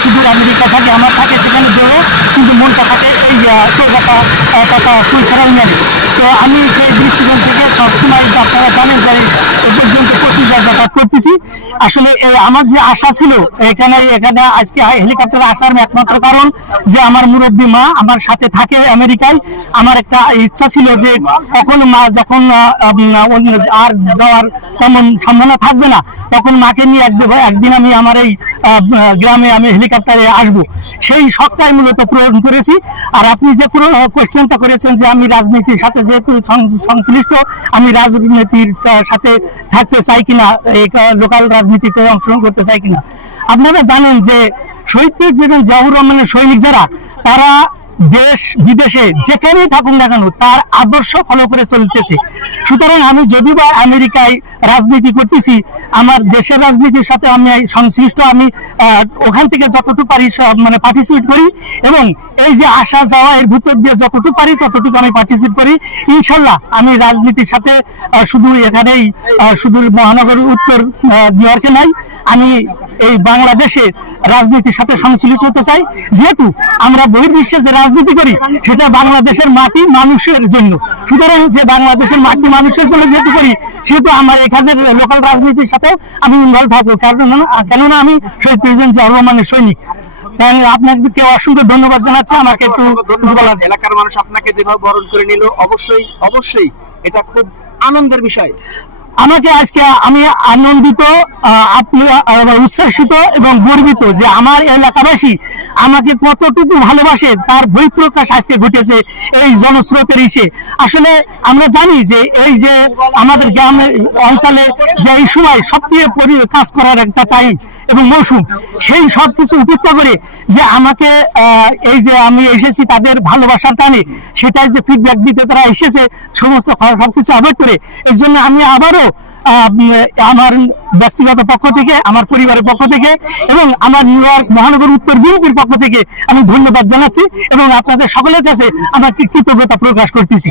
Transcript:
শুধু আমেরিকা থাকে আমার থাকে সেখানে দেবো, কিন্তু মনটা থাকে এই কলকাতা টাকা পয়সার নিয়ে। তো আমি সেই দৃষ্টিকোণ থেকে সবসময় আপনারা জানেন যে এ পর্যন্ত 25বার যাতায়াত করতেছি। আসলে আমার যে আশা ছিল এখানে আজকে হেলিকপ্টারে আসার একমাত্র কারণ যে আমার মুরব্বী মা আমার সাথে থাকে আমেরিকায়। আমার একটা ইচ্ছা ছিল যে তখন মা যখন আর যাওয়ার তেমন সম্ভাবনা থাকবে না, তখন মাকে নিয়ে একদিন আমি আমার এই গ্রামে আমি হেলিকপ্টারে আসবো, সেই শখটাই মূলত পূরণ করেছি। আর আপনি যে পুরো কোয়েশ্চেনটা করেছেন যে আমি রাজনীতির সাথে যেহেতু সংশ্লিষ্ট, আমি রাজনীতির সাথে থাকতে চাই কিনা, এই লোকাল রাজনীতিতে অংশগ্রহণ করতে চাই কিনা। আপনারা জানেন যে শহীদ প্রেসিডেন্ট জিয়াউর রহমানের সৈনিক যারা, তারা দেশ বিদেশে যেখানেই থাকুন না কেন তার আদর্শ ফলো করে চলতেছে। সুতরাং আমি যদি বা আমেরিকায় রাজনীতি করতেছি, আমার দেশের রাজনীতির সাথে আমি সংশ্লিষ্ট, আমি ওখান থেকে যতটুকু পারি মানে পার্টিসিপেট করি, এবং এই যে আসা যাওয়া এর ভিতর দিয়ে যতটুকু পারি ততটুকু আমি পার্টিসিপেট করি। ইনশাল্লাহ আমি রাজনীতির সাথে শুধু এখানেই শুধু মহানগর উত্তর নিউ ইয়র্কে নাই, আমি এই বাংলাদেশে রাজনীতির সাথে সংশ্লিষ্ট হতে চাই। যেহেতু আমরা বহির্বিশ্বে যে রাজনীতি করি সেটা বাংলাদেশের মাটি মানুষের জন্য, সুতরাং যে বাংলাদেশের মাটি মানুষের জন্য যেহেতু করি, সেহেতু আমার এখানের লোকাল রাজনীতির সাথে আমি ইনভলভ থাকবো। কেননা আমি শহীদ প্রেসিডেন্ট জিয়াউর রহমানের সৈনিক। আপনাকে অসংখ্য ধন্যবাদ জানাচ্ছি। আমাকে একটু এলাকার মানুষ আপনাকে যেভাবে বরণ করে নিল, অবশ্যই অবশ্যই এটা খুব আনন্দের বিষয়। আমাকে আজকে আমি আনন্দিত, উচ্ছ্বাসিত এবং গর্বিত যে আমার এলাকাবাসী আমাকে কতটুকু ভালোবাসে তার বহিঃপ্রকাশ আজকে ঘটেছে এই জনস্রোতের ইসে। আসলে আমরা জানি যে এই যে আমাদের গ্রামের অঞ্চলে যে এই সময় সবচেয়ে কাজ করার একটা টাইম এবং মৌসুম, সেই সব কিছু উপেক্ষা করে যে আমাকে এই যে আমি এসেছি তাদের ভালোবাসার টানে, সেটাই যে ফিডব্যাক দিতে তারা এসেছে সমস্ত সবকিছু অ্যাভয়েড করে, এর জন্য আমি আবারও আমার ব্যক্তিগত পক্ষ থেকে, আমার পরিবারের পক্ষ থেকে এবং আমার নিউ ইয়র্ক মহানগর উত্তর বিএনপির পক্ষ থেকে আমি ধন্যবাদ জানাচ্ছি এবং আপনাদের সকলের কাছে আমার কৃতজ্ঞতা প্রকাশ করতেছি।